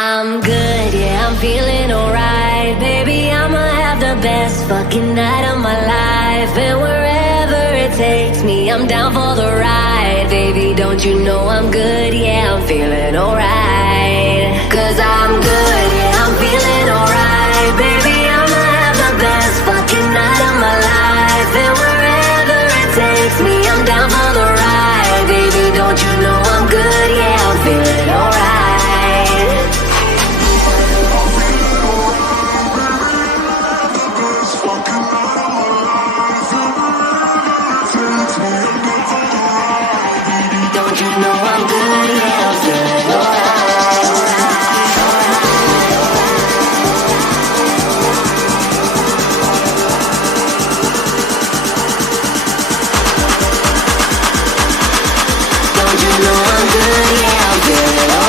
I'm good, yeah, I'm feeling alright. Baby, I'ma have the best fucking night of my life. And wherever it takes me, I'm down for the ride. Baby, don't you know I'm good, yeah, I'm feeling alright.